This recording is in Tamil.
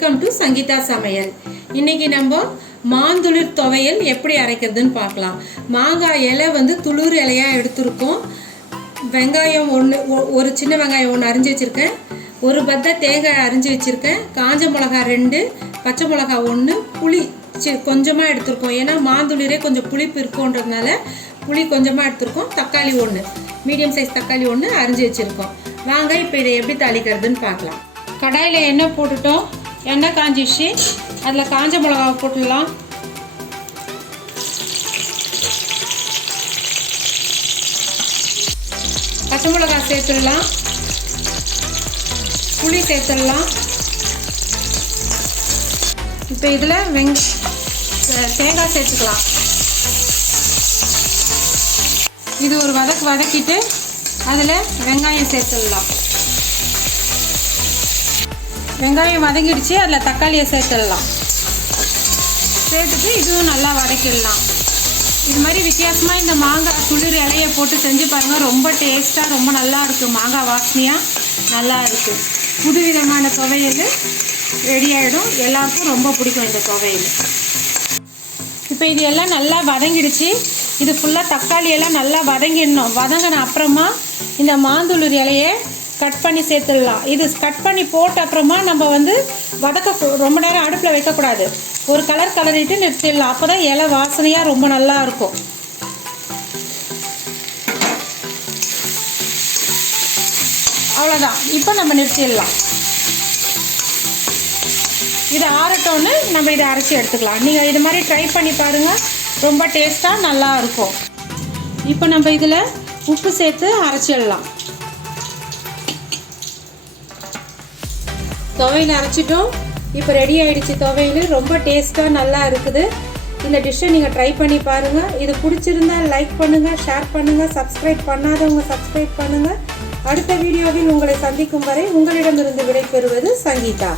வெல்கம் டு சங்கீதா சமையல். இன்னைக்கு நம்ம மாந்துளிர் துவையல் எப்படி அரைக்கிறதுன்னு பார்க்கலாம். மாங்காய் இலை துளிர் இலையாக எடுத்துருக்கோம். வெங்காயம் ஒரு சின்ன வெங்காயம் ஒன்று அரிஞ்சு வச்சுருக்கேன். ஒரு பத்தை தேங்காய் அரிஞ்சு வச்சுருக்கேன். காஞ்ச மிளகா 2, பச்சை மிளகா 1, புளி கொஞ்சமாக எடுத்துருக்கோம். ஏன்னா மாந்துளிரே கொஞ்சம் புளிப்பு இருக்குன்றதுனால புளி கொஞ்சமாக எடுத்துருக்கோம். தக்காளி 1, மீடியம் சைஸ் தக்காளி 1 அரிஞ்சு வச்சுருக்கோம். வாங்க இப்போ இதை எப்படி தாளிக்கிறதுன்னு பார்க்கலாம். கடாயில் எண்ணெய் போட்டுட்டோம். எண்ணெய் காஞ்சிச்சு. அதில் காஞ்ச மிளகாவை போட்டுடலாம். பச்சை மிளகாய் சேர்த்துடலாம். புளி சேர்த்துடலாம். இப்போ இதில் தேங்காய் சேர்த்துக்கலாம். இது ஒரு வதக்கிட்டு அதில் வெங்காயம் சேர்த்துடலாம். வெங்காயம் வதங்கிடுச்சு. அதில் தக்காளியை சேர்த்துடலாம். சேர்த்துட்டு இதுவும் நல்லா வதக்கிடலாம். இது மாதிரி வித்தியாசமாக இந்த மாங்காய் துளிர் இலையை போட்டு செஞ்சு பாருங்கள். ரொம்ப டேஸ்ட்டாக ரொம்ப நல்லா இருக்குது. மாங்காய் வாசனையாக நல்லா இருக்குது. புதுவிதமான துவையல் ரெடி ஆகிடும். எல்லாருக்கும் ரொம்ப பிடிக்கும் இந்த துவையல். இப்போ இது எல்லாம் நல்லா வதங்கிடுச்சு. இது ஃபுல்லாக தக்காளியெல்லாம் நல்லா வதங்கிடணும். வதங்கின அப்புறமா இந்த மாந்துளிர் இலையை கட் பண்ணி சேர்த்துடலாம். இது கட் பண்ணி போட்ட அப்புறமா நம்ம ரொம்ப நேரம் அடுப்பில் வைக்கக்கூடாது. ஒரு கலரிட்டு நிறுத்திடலாம். அப்போ தான் இலை வாசனையாக ரொம்ப நல்லா இருக்கும். அவ்வளோதான். இப்போ நம்ம நிறுத்திடலாம். இதை ஆறட்டோன்னு நம்ம இதை அரைச்சி எடுத்துக்கலாம். நீங்கள் இது மாதிரி ட்ரை பண்ணி பாருங்கள். ரொம்ப டேஸ்ட்டாக நல்லா இருக்கும். இப்போ நம்ம இதில் உப்பு சேர்த்து அரைச்சிடலாம். துவையல் அரைச்சிட்டோம். இப்போ ரெடி ஆகிடுச்சு துவையல். ரொம்ப டேஸ்ட்டாக நல்லா இருக்குது. இந்த டிஷ்ஷை நீங்கள் ட்ரை பண்ணி பாருங்கள். இது பிடிச்சிருந்தா லைக் பண்ணுங்கள், ஷேர் பண்ணுங்கள். சப்ஸ்கிரைப் பண்ணாதவங்க சப்ஸ்கிரைப் பண்ணுங்கள். அடுத்த வீடியோவில் உங்களை சந்திக்கும் வரை உங்களிடமிருந்து விடைபெறுவது சங்கீதா.